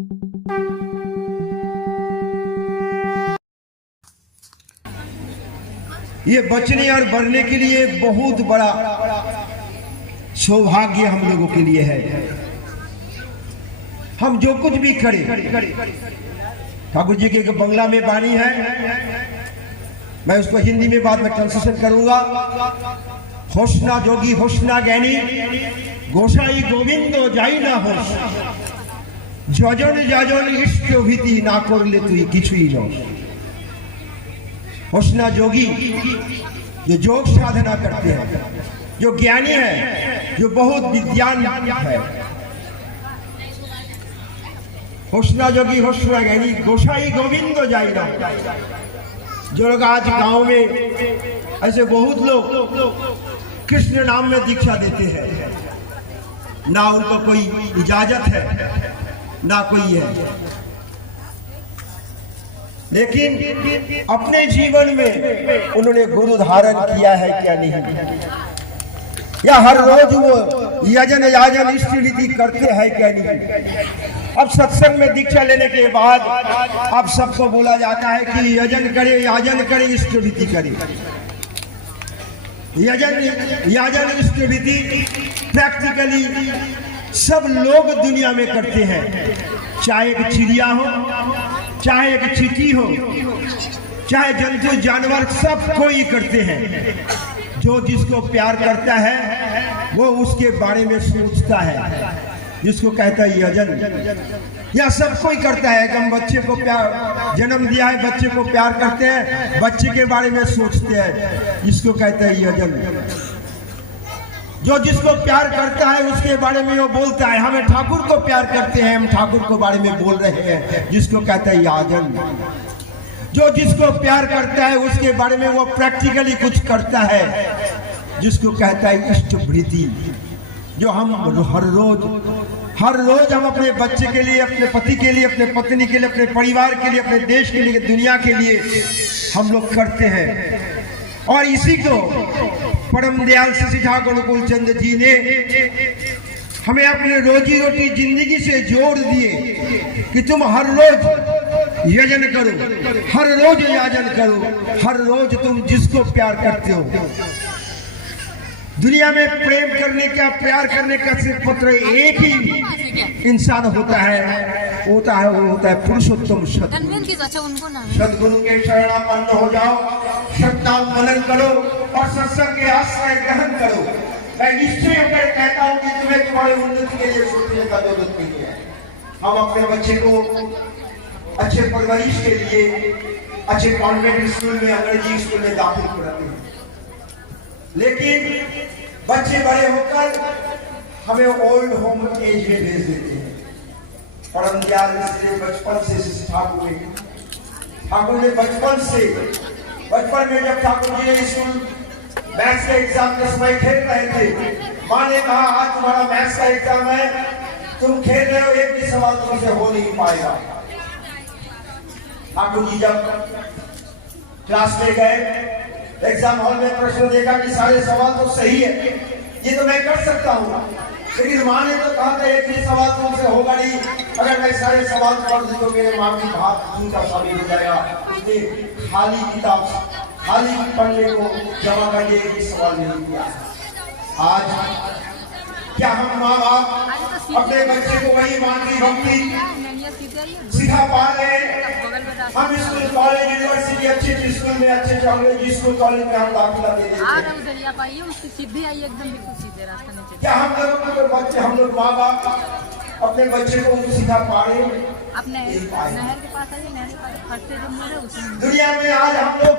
ये बचने और बढ़ने के लिए बहुत बड़ा सौभाग्य हम लोगों के लिए है। हम जो कुछ भी करें, ठाकुर जी के बंगला में बानी है, मैं उसको हिंदी में बाद में ट्रांसलेशन करूंगा। होशना जोगी होशना ज्ञानी गोसाई गोविंदो जाई ना होश যজন যাজন ইষ্ট ভীতি না করলে তুই কিছুই নস। होशना जोगी जो योग साधना करते हैं, जो ज्ञानी है, जो बहुत विद्वान है। होशना जोगी होशना ज्ञानी गोसाई गोविंद जाई ना। जो लोग आज गांव में ऐसे बहुत लोग कृष्ण नाम में दीक्षा देते हैं, ना उनको कोई इजाजत है ना कोई है, लेकिन अपने जीवन में उन्होंने गुरु धारण किया है क्या नहीं, या हर रोज वो यजन याजन इष्ट विधि करते हैं क्या नहीं। अब सत्संग में दीक्षा लेने के बाद अब सबको बोला जाता है कि यजन करे याजन करे इष्ट विधि करे। यजन याजन इष्ट विधि प्रैक्टिकली सब लोग दुनिया में करते हैं, चाहे एक चिड़िया हो, चाहे एक चींटी हो, चाहे जंतु जानवर, सब कोई करते हैं। जो जिसको प्यार करता है वो उसके बारे में सोचता है, जिसको कहता है यजन। या सब कोई करता है। हम बच्चे को प्यार जन्म दिया है, बच्चे को प्यार करते हैं, बच्चे के बारे में सोचते हैं, जिसको कहता है यजन। जो जिसको प्यार करता है उसके बारे में वो बोलता है। हमें ठाकुर को प्यार करते हैं, हम ठाकुर को बारे में बोल रहे हैं, जिसको कहता है याजन। जो जिसको प्यार करता है उसके बारे में वो प्रैक्टिकली कुछ करता है, जिसको कहता है इष्ट वृत्ति। जो हम हर रोज हम अपने बच्चे के लिए, अपने पति के लिए, अपने पत्नी के लिए, अपने परिवार के लिए, अपने देश के लिए, दुनिया के लिए हम लोग करते हैं। और इसी को परम दयाल शशि ठाकुर अनुकूल चंद जी ने हमें अपने रोजी रोटी जिंदगी से जोड़ दिए कि तुम हर रोज यजन करो, हर रोज याजन करो, हर रोज तुम जिसको प्यार करते हो। दुनिया में प्रेम करने का, प्यार करने का सिर्फ पत्र एक ही इंसान होता है, वो होता है पुरुषोत्तम सद्गुरु के शरणापन्न हो जाओ, सत्नाम मनन करो और सत्संग के आश्रय ग्रहण करो। मैं निश्चय होकर कहता हूँ कि तुम्हें तुम्हारी उन्नति के लिए सोचने का जरूरत नहीं है। हम अपने बच्चे को अच्छे परवरिश के लिए अच्छे कॉन्वेंट स्कूल में, अंग्रेजी स्कूल में दाखिल कराते हैं, लेकिन बच्चे बड़े होकर हमें ओल्ड होम एज में भेज देते हैं। परम दयाल इसलिए बचपन से ठाकुर ने बचपन में जब ठाकुर जी ने स्कूल मैथ्स का एग्जाम के समय खेल रहे थे, माँ ने कहा आज तुम्हारा मैथ्स का एग्जाम है, तुम खेल रहे हो, एक भी सवाल तुमसे हो नहीं पाएगा। ठाकुर जी जब क्लास में गए, एग्जाम हॉल में प्रश्न देखा कि सारे सवाल तो सही है, ये तो मैं कर सकता हूँ, लेकिन माँ ने तो कहा था एक भी सवाल तुमसे होगा नहीं, अगर मैं सारे सवाल पढ़ दूं तो मेरे माँ की बात झूठा साबित हो जाएगा। उसने खाली किताब, खाली पढ़ने को जमा कर एक भी सवाल नहीं किया। आज क्या हम माँ बाप अपने बच्चे को वही मान की भक्ति सिखा पा रहे हैं? हम स्कूल, कॉलेज, यूनिवर्सिटी, अच्छे स्कूल में, अच्छे अंग्रेजी स्कूल, कॉलेज में हम दाखिला दे देते हैं। क्या हम लोग बच्चे, हम लोग माँ बाप अपने बच्चे को सिखा पा रहे हैं? अपने नहर के पास है, नहर के पास दुनिया में आज हम लोग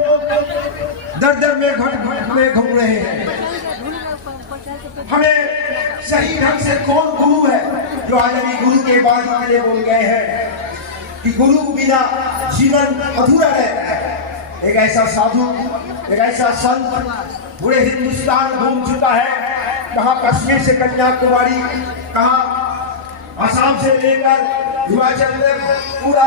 दर में घट में घूम रहे हैं। हमें सही ढंग से कौन गुरु है जो आज अभी गुरु के बाद हमारे बोल गए हैं कि गुरु बिना जीवन अधूरा रहता है। एक ऐसा साधु, एक ऐसा संत पूरे हिंदुस्तान घूम चुका है, कहाँ कश्मीर से कन्याकुमारी, कहाँ आसाम से लेकर हिमाचल में पूरा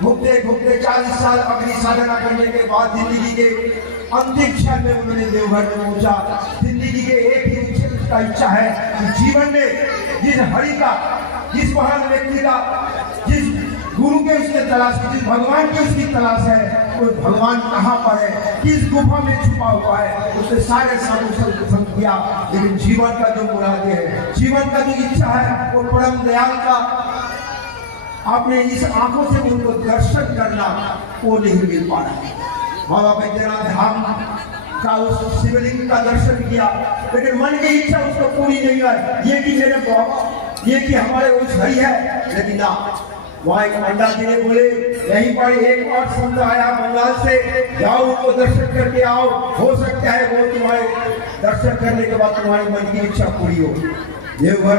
घूमते घूमते 40 साल अग्नि साधना करने के बाद जिंदगी के अंतिम क्षण में उन्होंने देवघर में पहुंचा। जिंदगी के एक ही इच्छा है कि जीवन में जिस हरि का, जिस महान व्यक्ति का तलाश की, जिस भगवान की उसकी तलाश है, वो भगवान कहाँ पर है, किस गुफा में छुपा हुआ है, उसने सारे साधु संत संग किया, लेकिन जीवन का जो मुराद है, जीवन का जो इच्छा है, वो परम दयाल का आपने इस आंखों से उनको दर्शन करना वो नहीं मिल पा रहा। बाबा बैद्यनाथ धाम का उस शिवलिंग का दर्शन किया, लेकिन मन की इच्छा उसको पूरी नहीं हुई, ये कि मेरे बाबा, ये कि हमारे उस हरी है, लेकिन ना। वहाँ एक पंडा जी ने बोले, यहीं पर एक और संत आया बंगाल से, जाओ उनको दर्शन करके आओ, हो सकता है वो तुम्हारे दर्शन करने के बाद तुम्हारी मन की इच्छा पूरी हो। देवघर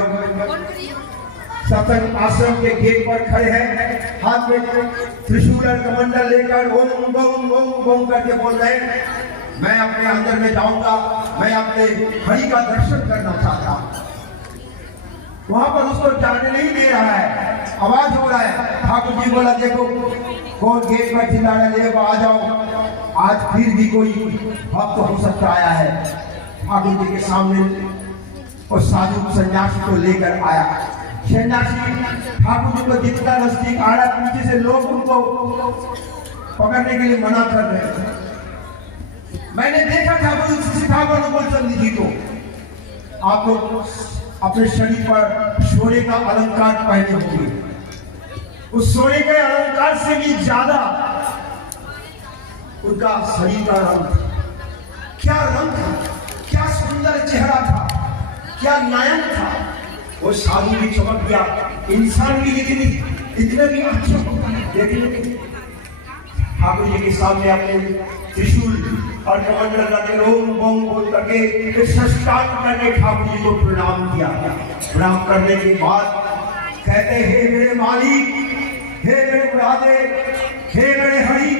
सत्संग आश्रम के गेट पर खड़े हैं, हाथ में त्रिशूल और कमंडल लेकर ओम बम ओम बम करके बोल रहे हैं, मैं अपने अंदर में जाऊंगा, मैं अपने हरि का दर्शन करना चाहता हूं। वहां पर उसको जाने नहीं दे रहा है, आवाज हो रहा है। ठाकुर जी बोला, देखो कौन गेट पर चिल्ला रहा है, आ जाओ। आज फिर भी कोई भक्त हो सकता आया है। ठाकुर जी के सामने और साधु सन्यासी को लेकर आया। सन्यासी ठाकुर जी को जितना नजदीक आ रहा, पीछे से लोग उनको पकड़ने के लिए मना कर रहे थे। मैंने देखा ठाकुर गोलचंद जी को, आप लोग अपने शरीर पर सोने का अलंकार पहने होंगे, उस सोने के अलंकार से भी ज्यादा उनका शरीर का रंग, क्या रंग था, क्या सुंदर चेहरा था, क्या नयन था। वो साधु भी चमक गया, इंसान भी इतने भी अच्छे होता है। देखिए ठाकुर जी के सामने अपने त्रिशूल और कमंडल रखे ओम बम बोल करके साष्टांग करके ठाकुर जी को प्रणाम किया। प्रणाम करने के बाद कहते, हे मेरे मालिक, हे मेरे राधे, हे मेरे हरि,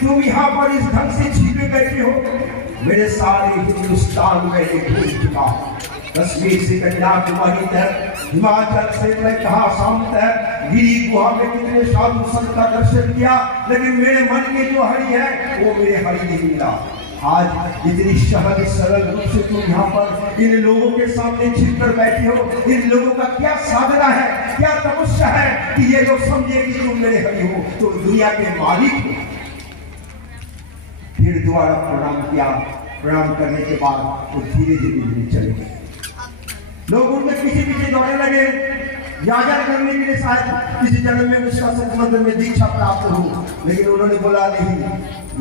तुम यहाँ पर इस ढंग से छिपे बैठे हो, मेरे सारे हिंदुस्तान में घूम चुका। कश्मीर से कन्याकुमारी तक, हिमाचल से मैं कहा शाम तक, गिरी गुहा में कितने साधु संत का दर्शन किया, लेकिन मेरे मन में जो हरि है वो मेरे हरि नहीं मिला। आज इतनी सहज सरल रूप से तुम यहाँ पर इन लोगों के सामने छिपकर बैठे हो, इन लोगों का क्या साधना है, क्या तपस्या है कि ये लोग समझे कि तुम मेरे हरि हो, तुम दुनिया के मालिक हो। फिर दोबारा प्रणाम किया। प्रणाम करने के बाद वो धीरे धीरे चले गए। लोग उनके पीछे पीछे दौड़ने लगे, याजन करने के लिए शायद किसी जन्म में उसका सतमंत्र में दीक्षा प्राप्त हो, लेकिन उन्होंने बोला नहीं,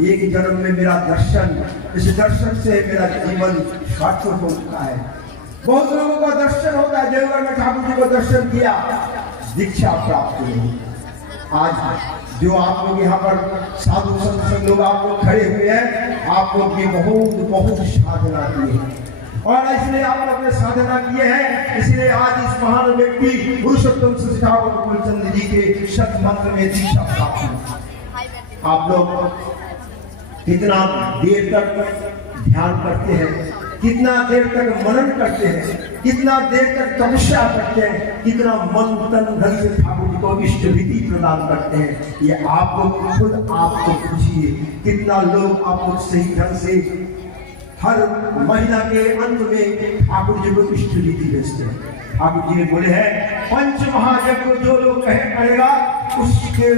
एक जन्म में मेरा दर्शन, इस दर्शन से मेरा जीवन सार्थक हो चुका है। बहुत लोगों का दर्शन होता है, देवघर में ठाकुर जी को दर्शन किया, दीक्षा प्राप्त हुई। आज जो आप लोग यहाँ पर साधु संत लोग आप लोग खड़े हुए हैं, आप लोग की बहुत साधना की है, और इसलिए आप लोग ने साधना किए हैं, इसलिए आज इस महान व्यक्ति पुरुषोत्तम श्री ठाकुर गोलचंद जी के शत मंत्र में दीक्षा प्राप्त हुई। आप लोग कितना देर तक ध्यान करते हैं, कितना देर तक मनन करते हैं, कितना देर तक तपस्या करते हैं, कितना मन तन धन से ठाकुर जी को इष्ट विधि प्रदान करते हैं, ये आप लोग खुद आपको पूछिए। कितना लोग आप लोग सही ढंग से हर महीना के अंत में ठाकुर जी को इष्ट विधि भेजते हैं। ठाकुर जी ने बोले हैं, पंच महायज्ञ को जो लोग करेगा, उसके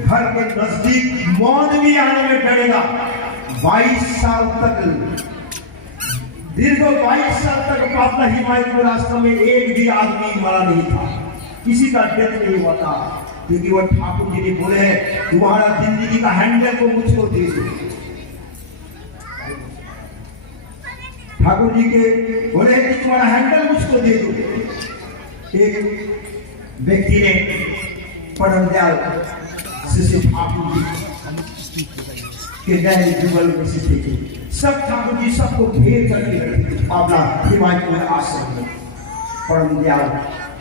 घर के नजदीक मौत भी आने में डरेगा। 22 साल तक, दीर्घ 22 साल तक पाटना हिमायत रास्ते में एक भी आदमी मरा नहीं था, किसी का डेथ नहीं हुआ था, क्योंकि वह ठाकुर जी ने बोले हैं, तुम्हारा जिंदगी का हैंडल को मुझको दे दो। ठाकुर जी के बोले कि तुम्हारा हैंडल मुझको दे दो। एक व्यक्ति ने परम दयाल श्री ठाकुर जी के गहरे जुगल में से थे, सब ठाकुर जी सबको घेर करके रखे अपना हिमाचल आश्रम में। परम दयाल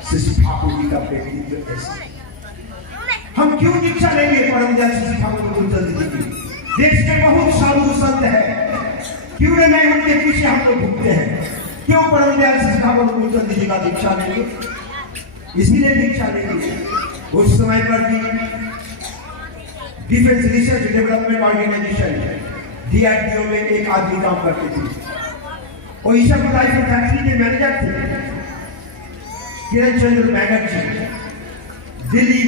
श्री ठाकुर जी का व्यक्तित्व ऐसे। हम क्यों दीक्षा लेंगे परम दयाल श्री ठाकुर गोलचंद जी की? देश के बहुत साधु संत है, क्यों नहीं उनके पीछे हम लोग घूमते हैं? क्यों परम दयाल श्री ठाकुर गोलचंद जी का दीक्षा लेंगे? इसीलिए दीक्षा लेंगे। उस समय पर भी defence research development organisation DRDO में एक आदमी काम करते थे, और ईशा राइफल फैक्ट्री के मैनेजर थे किरण चंद्र बैनर्जी। दिल्ली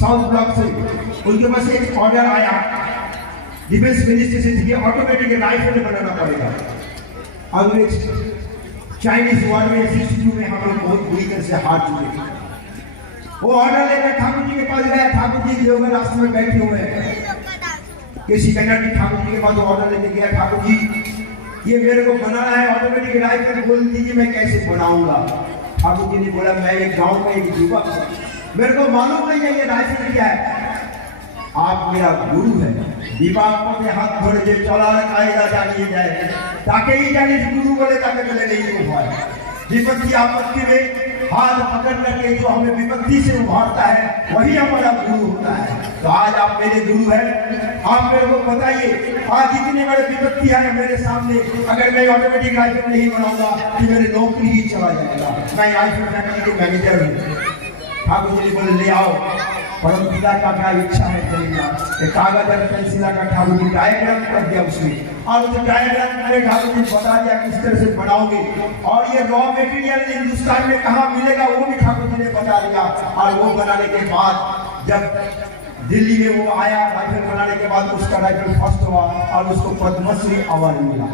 साउथ ब्लॉक से, उनके पास एक ऑर्डर आया डिफेंस मिनिस्ट्री से कि ऑटोमेटिक राइफल बनाना पड़ेगा। अंग्रेज चाइनीज वॉर में 62 में हम लोग बहुत बुरी तरह से हार चुके। वो ऑर्डर लेकर ठाकुर जी के पास गया। ठाकुर जी देवघर रास्ते में बैठे हुए हैं। केसी कन्नड़ ठाकुर जी के पास ऑर्डर लेके गया। ठाकुर जी ये मेरे को बनाना है ऑटोमेटिक राइफल, बोल दीजिए मैं कैसे बनाऊंगा। ठाकुर जी ने बोला मैं एक गांव का एक युवक, मेरे को मालूम नहीं है ये राइफल क्या है। आप मेरा गुरु है, विवाह के हाथ धोड़े जे चला कायदा जानिए जाए ताकि ही जाने गुरु बोले ताकि मिले नहीं उभार। विपत्ति आपत्ति में हाथ पकड़ करके जो हमें विपत्ति से उभारता है वही हमारा गुरु होता है। तो आज आप मेरे गुरु हैं, आप मेरे को बताइए आज इतने बड़े विपत्ति आए मेरे सामने, अगर मैं ऑटोमेटिक राइफल नहीं बनाऊंगा तो मेरी नौकरी ही चला जाएगा। मैं राइफल फैक्ट्री के मैनेजर हूँ। ठाकुर जी ने बोले ले आओ, परम पिता का क्या इच्छा है करेगा। एक कागज और पेंसिल का ठाकुर जी डायग्राम कर दिया उसमें, और उस डायग्राम में ठाकुर जी बता दिया किस तरह से बनाओगे, और ये रॉ मटेरियल हिंदुस्तान में कहाँ मिलेगा वो भी ठाकुर जी ने बता दिया। और वो बनाने के बाद जब दिल्ली में वो आया राइफल बनाने के बाद उसका राइफल फर्स्ट हुआ और उसको पद्मश्री अवार्ड मिला।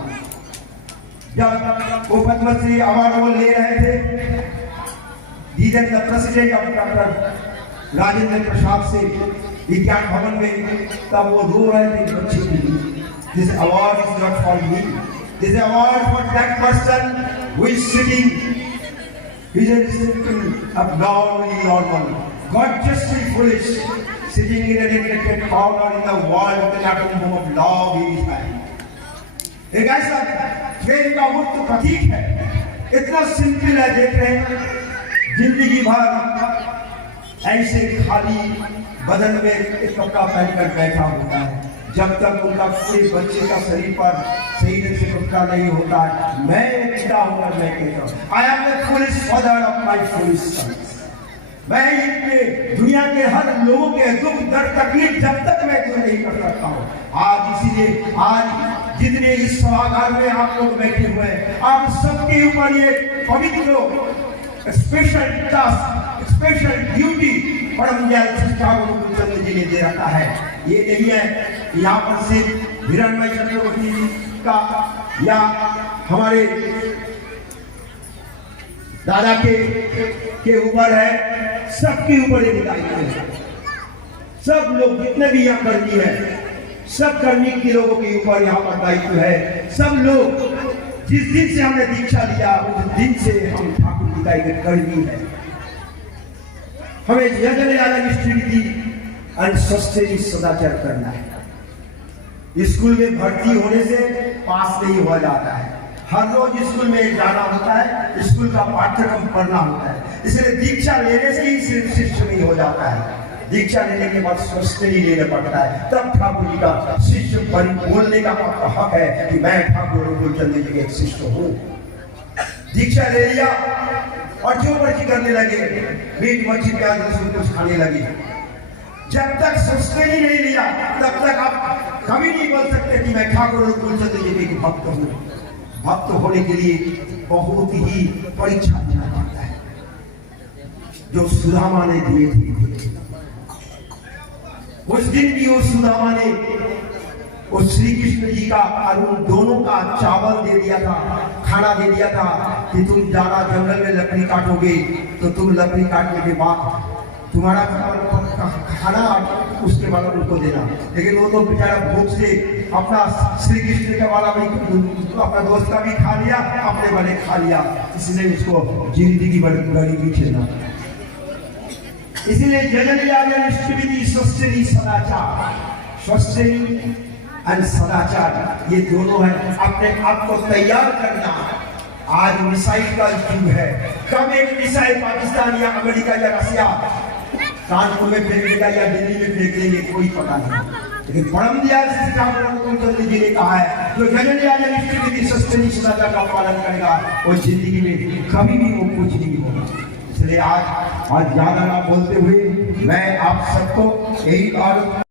जब वो पद्मश्री अवार्ड वो ले रहे थे president of doctor Rajendra Prasad से विज्ञान भवन में, तब वो रो रहे थे बच्चे के लिए। This award is not for me, this award for that person who is sitting abnormally normal, consciously foolish, sitting in a neglected corner in the world with an atom bomb of love in his hand। एक ऐसा प्रेम का मूर्त प्रतीक है, इतना simple है। देख रहे हैं जिंदगी भर ऐसे खाली बदन में एक कपड़ा पहनकर बैठा होता है, जब तक उनका पूरे बच्चे का शरीर पर सही ढंग से कपड़ा नहीं होता है। मैं एक पिता होकर मैं कहता हूँ I am the foolish father of my foolish sons. मैं इनके दुनिया के हर लोगों के दुख दर्द तकलीफ जब तक मैं दूर नहीं कर सकता हूँ। आज इसीलिए आज जितने इस सभागार में आप लोग बैठे हुए हैं, आप सबके ऊपर ये पवित्र स्पेशल टास्क, स्पेशल ड्यूटी परम दयाल ठाकुर गुरुचंद्र जी ने दे रखा है। ये नहीं है यहाँ पर सिर्फ हिरणमय चक्रवर्ती जी का या हमारे दादा के ऊपर है, सबके ऊपर ये दायित्व है। सब लोग जितने भी यहाँ कर्मी है, सब कर्मी के लोगों के ऊपर यहाँ पर दायित्व है। सब लोग जिस दिन से हमने दीक्षा लिया उस दिन से हम ठाकुर पिता के कर्मी है। हमें यज्ञ ज्यादा निष्ठिति और स्वस्थ सदाचार करना है। स्कूल में भर्ती होने से पास नहीं हुआ जाता है, हर रोज स्कूल में जाना होता है, स्कूल का पाठ्यक्रम पढ़ना होता है। इसलिए दीक्षा लेने से ही सिर्फ शिष्य नहीं हो जाता है, दीक्षा लेने के बाद स्वस्थ ही लेना पड़ता है। तब ठाकुर जी का शिष्य बोलने का हक है कि मैं ठाकुर गुरुचंद्र जी के एक शिष्य हूँ। दीक्षा ले लिया और जो मर्जी करने लगे, मीट मच्छी प्याज लहसुन कुछ खाने लगे। जब तक स्वस्थ ही नहीं लिया तब तक आप कभी नहीं बोल सकते कि मैं ठाकुर गुरुचंद्र जी के भक्त हूँ। भक्त होने के लिए बहुत ही परीक्षा देना पड़ता है, जो सुदामा ने दिए थे। उस दिन भी उस सुदामा ने उस श्री कृष्ण जी का और उन दोनों का चावल दे दिया था, खाना दे दिया था कि तुम जाना जंगल में लकड़ी काटोगे तो तुम लकड़ी काटने के बाद तुम्हारा खाना उसके बाद उनको देना। लेकिन वो तो बेचारा भूख से अपना श्री कृष्ण का वाला भी अपना दोस्त का भी खा लिया, अपने वाले खा लिया, इसलिए उसको जिंदगी बड़ी पीछे ना। इसीलिए सदाचार, स्वस्थ और सदाचार ये दोनों है। अपने आप को तैयार करना। आज मिसाइल का युग है, कब एक मिसाइल पाकिस्तान या अमेरिका या रसिया कानपुर में फेंक देगा या दिल्ली में फेंक देंगे कोई पता नहीं। लेकिन परम दयाल गुरुचंद्र जी ने कहा है जो सदाचार का पालन करेगा वो जिंदगी में कभी भी वो कुछ नहीं होगा। इसलिए आज ज्यादा ना बोलते हुए मैं आप सबको यही और